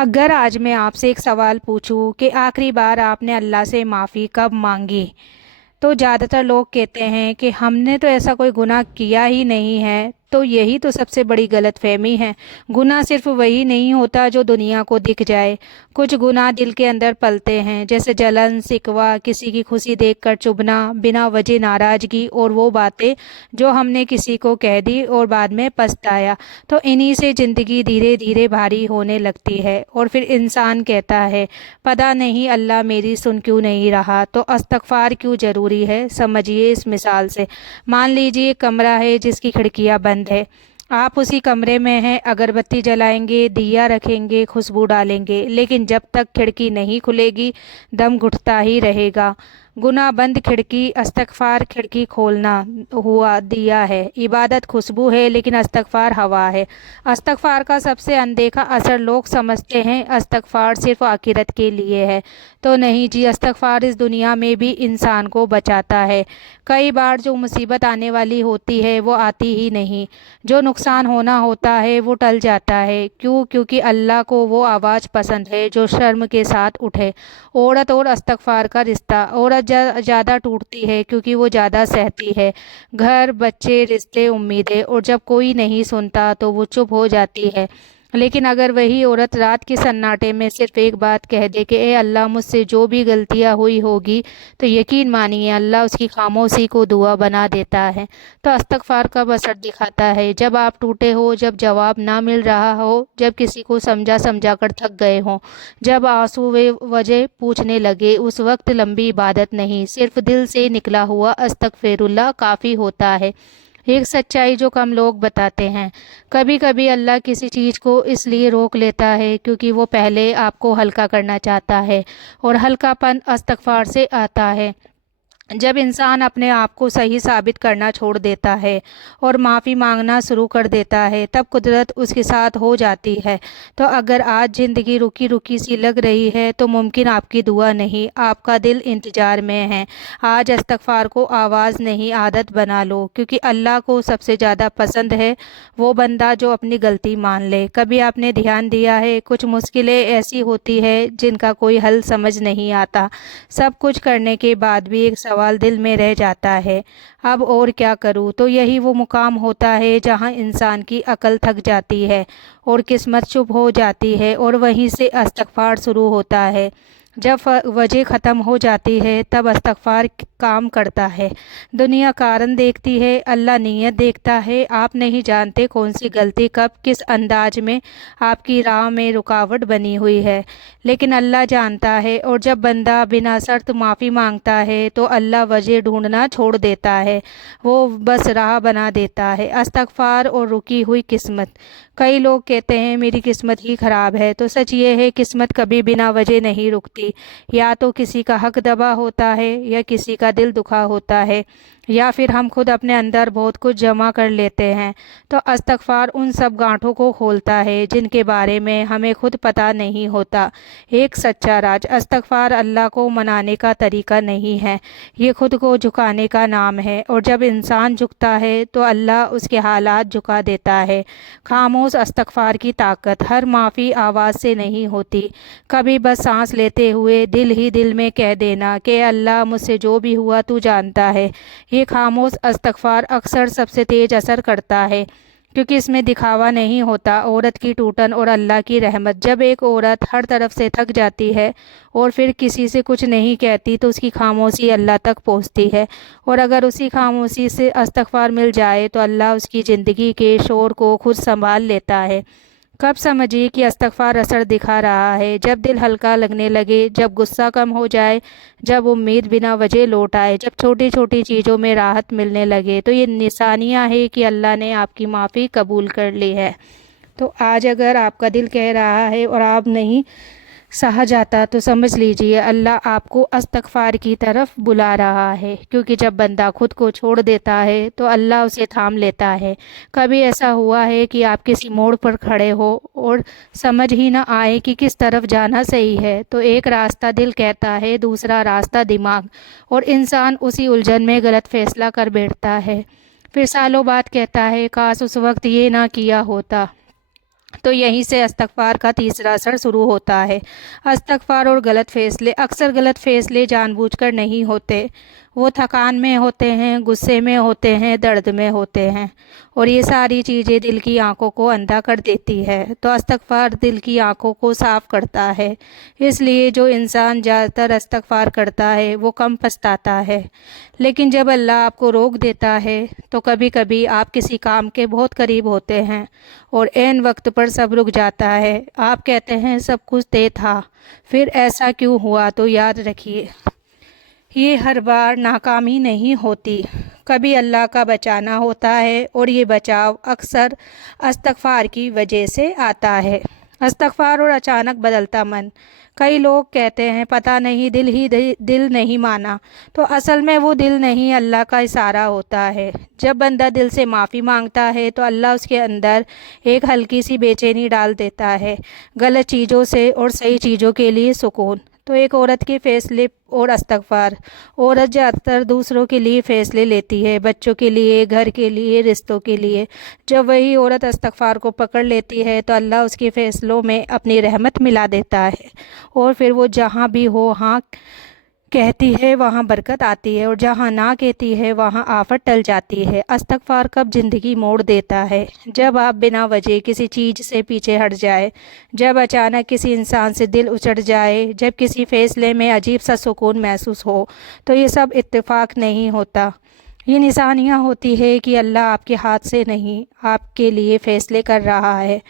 अगर आज मैं आपसे एक सवाल पूछूं कि आखिरी बार आपने अल्लाह से माफ़ी कब मांगी, तो ज़्यादातर लोग कहते हैं कि हमने तो ऐसा कोई गुनाह किया ही नहीं है। तो यही तो सबसे बड़ी गलतफहमी है। गुनाह सिर्फ वही नहीं होता जो दुनिया को दिख जाए। कुछ गुनाह दिल के अंदर पलते हैं, जैसे जलन, सिकवा, किसी की खुशी देखकर चुभना, बिना वजह नाराज़गी, और वो बातें जो हमने किसी को कह दी और बाद में पछताया। तो इन्हीं से ज़िंदगी धीरे धीरे भारी होने लगती है और फिर इंसान कहता है, पता नहीं अल्लाह मेरी सुन क्यों नहीं रहा। तो इस्तगफार क्यों ज़रूरी है, समझिए इस मिसाल से। मान लीजिए कमरा है जिसकी खिड़कियां बंद है। आप उसी कमरे में हैं, अगरबत्ती जलाएंगे, दिया रखेंगे, खुशबू डालेंगे, लेकिन जब तक खिड़की नहीं खुलेगी दम घुटता ही रहेगा। गुनाह बंद खिड़की, इस्तगफार खिड़की खोलना हुआ दिया है। इबादत खुशबू है, लेकिन इस्तगफार हवा है। इस्तगफार का सबसे अनदेखा असर, लोग समझते हैं इस्तगफार सिर्फ आखिरत के लिए है। तो नहीं जी, इस्तगफार इस दुनिया में भी इंसान को बचाता है। कई बार जो मुसीबत आने वाली होती है वो आती ही नहीं। जो नुकसान होना होता है वो टल जाता है। क्यों? क्योंकि अल्लाह को वो आवाज़ पसंद है जो शर्म के साथ उठे। औरत और इस्तगफार का रिश्ता, औरत ज़्यादा टूटती है क्योंकि वो ज़्यादा सहती है। घर, बच्चे, रिश्ते, उम्मीदें, और जब कोई नहीं सुनता तो वो चुप हो जाती है। लेकिन अगर वही औरत रात के सन्नाटे में सिर्फ एक बात कह दे कि ए अल्लाह, मुझसे जो भी गलतियां हुई होगी, तो यकीन मानिए अल्लाह उसकी खामोशी को दुआ बना देता है। तो इस्तगफार कब असर दिखाता है? जब आप टूटे हो, जब जवाब ना मिल रहा हो, जब किसी को समझा समझा कर थक गए हो, जब आंसू वे वजह पूछने लगे। उस वक्त लंबी इबादत नहीं, सिर्फ दिल से निकला हुआ अस्तगफिरुल्लाह काफ़ी होता है। एक सच्चाई जो कम लोग बताते हैं, कभी कभी अल्लाह किसी चीज़ को इसलिए रोक लेता है क्योंकि वो पहले आपको हल्का करना चाहता है, और हल्कापन इस्तगफार से आता है। जब इंसान अपने आप को सही साबित करना छोड़ देता है और माफ़ी मांगना शुरू कर देता है, तब कुदरत उसके साथ हो जाती है। तो अगर आज ज़िंदगी रुकी रुकी सी लग रही है, तो मुमकिन आपकी दुआ नहीं, आपका दिल इंतज़ार में है। आज इस्तगफार को आवाज़ नहीं, आदत बना लो, क्योंकि अल्लाह को सबसे ज़्यादा पसंद है वो बंदा जो अपनी गलती मान ले। कभी आपने ध्यान दिया है, कुछ मुश्किलें ऐसी होती है जिनका कोई हल समझ नहीं आता। सब कुछ करने के बाद भी एक सवाल दिल में रह जाता है, अब और क्या करूं। तो यही वो मुकाम होता है जहां इंसान की अकल थक जाती है और किस्मत चुप हो जाती है, और वहीं से इस्तगफार शुरू होता है। जब वजह ख़त्म हो जाती है तब इस्तगफार काम करता है। दुनिया कारण देखती है, अल्लाह नीयत देखता है। आप नहीं जानते कौन सी गलती कब किस अंदाज में आपकी राह में रुकावट बनी हुई है, लेकिन अल्लाह जानता है। और जब बंदा बिना शर्त माफ़ी मांगता है तो अल्लाह वजह ढूंढना छोड़ देता है, वो बस राह बना देता है। इस्तगफार और रुकी हुई किस्मत। कई लोग कहते हैं मेरी किस्मत ही ख़राब है, तो सच ये है किस्मत कभी बिना वजह नहीं रुकती। या तो किसी का हक दबा होता है, या किसी का दिल दुखा होता है, या फिर हम खुद अपने अंदर बहुत कुछ जमा कर लेते हैं। तो इस्तगफार उन सब गांठों को खोलता है जिनके बारे में हमें खुद पता नहीं होता। एक सच्चा राज, इस्तगफार अल्लाह को मनाने का तरीका नहीं है, ये खुद को झुकाने का नाम है। और जब इंसान झुकता है तो अल्लाह उसके हालात झुका देता है। खामोश इस्तगफार की ताकत, हर माफ़ी आवाज़ से नहीं होती, कभी बस सांस लेते हुए दिल ही दिल में कह देना कि अल्लाह, मुझसे जो भी हुआ तू जानता है। ये खामोश इस्तगफार अक्सर सबसे तेज असर करता है, क्योंकि इसमें दिखावा नहीं होता। औरत की टूटन और अल्लाह की रहमत। जब एक औरत हर तरफ से थक जाती है और फिर किसी से कुछ नहीं कहती, तो उसकी खामोशी अल्लाह तक पहुंचती है। और अगर उसी खामोशी से इस्तगफार मिल जाए तो अल्लाह उसकी ज़िंदगी के शोर को खुद संभाल लेता है। कब समझिए कि इस्तगफार असर दिखा रहा है? जब दिल हल्का लगने लगे, जब गुस्सा कम हो जाए, जब उम्मीद बिना वजह लौट आए, जब छोटी छोटी चीज़ों में राहत मिलने लगे, तो ये निशानियां है कि अल्लाह ने आपकी माफ़ी कबूल कर ली है। तो आज अगर आपका दिल कह रहा है और आप नहीं सहा जाता, तो समझ लीजिए अल्लाह आपको इस्तगफार की तरफ बुला रहा है, क्योंकि जब बंदा खुद को छोड़ देता है तो अल्लाह उसे थाम लेता है। कभी ऐसा हुआ है कि आप किसी मोड़ पर खड़े हो और समझ ही ना आए कि किस तरफ जाना सही है? तो एक रास्ता दिल कहता है, दूसरा रास्ता दिमाग, और इंसान उसी उलझन में गलत फैसला कर बैठता है। फिर सालों बाद कहता है, काश उस वक्त ये ना किया होता। तो यहीं से इस्तग़फ़ार का तीसरा असर शुरू होता है। इस्तग़फ़ार और गलत फ़ैसले, अक्सर गलत फ़ैसले जानबूझकर नहीं होते, वो थकान में होते हैं, गुस्से में होते हैं, दर्द में होते हैं, और ये सारी चीज़ें दिल की आंखों को अंधा कर देती है। तो इस्तग़फ़ार दिल की आंखों को साफ़ करता है, इसलिए जो इंसान ज़्यादातर इस्तग़फ़ार करता है वो कम पछताता है। लेकिन जब अल्लाह आपको रोक देता है तो कभी कभी आप किसी काम के बहुत करीब होते हैं और ऐन वक्त पर सब रुक जाता है। आप कहते हैं सब कुछ तय था, फिर ऐसा क्यों हुआ? तो याद रखिए, ये हर बार नाकामी नहीं होती, कभी अल्लाह का बचाना होता है, और ये बचाव अक्सर इस्तग़फ़ार की वजह से आता है। इस्तग़फ़ार और अचानक बदलता मन, कई लोग कहते हैं पता नहीं दिल नहीं माना, तो असल में वो दिल नहीं, अल्लाह का इशारा होता है। जब बंदा दिल से माफ़ी मांगता है तो अल्लाह उसके अंदर एक हल्की सी बेचैनी डाल देता है, गलत चीज़ों से और सही चीज़ों के लिए सुकून। तो एक औरत के फ़ैसले और इस्तग़फ़ार, औरत ज़्यादातर दूसरों के लिए फ़ैसले लेती है, बच्चों के लिए, घर के लिए, रिश्तों के लिए। जब वही औरत इस्तग़फ़ार को पकड़ लेती है तो अल्लाह उसके फ़ैसलों में अपनी रहमत मिला देता है, और फिर वो जहाँ भी हो हाँ कहती है वहाँ बरकत आती है, और जहाँ ना कहती है वहाँ आफत टल जाती है। इस्तग़फ़ार कब ज़िंदगी मोड़ देता है? जब आप बिना वजह किसी चीज़ से पीछे हट जाए, जब अचानक किसी इंसान से दिल उचट जाए, जब किसी फ़ैसले में अजीब सा सुकून महसूस हो। तो ये सब इत्तेफाक नहीं होता, ये निशानियाँ होती है कि अल्लाह आपके हाथ से नहीं, आपके लिए फ़ैसले कर रहा है।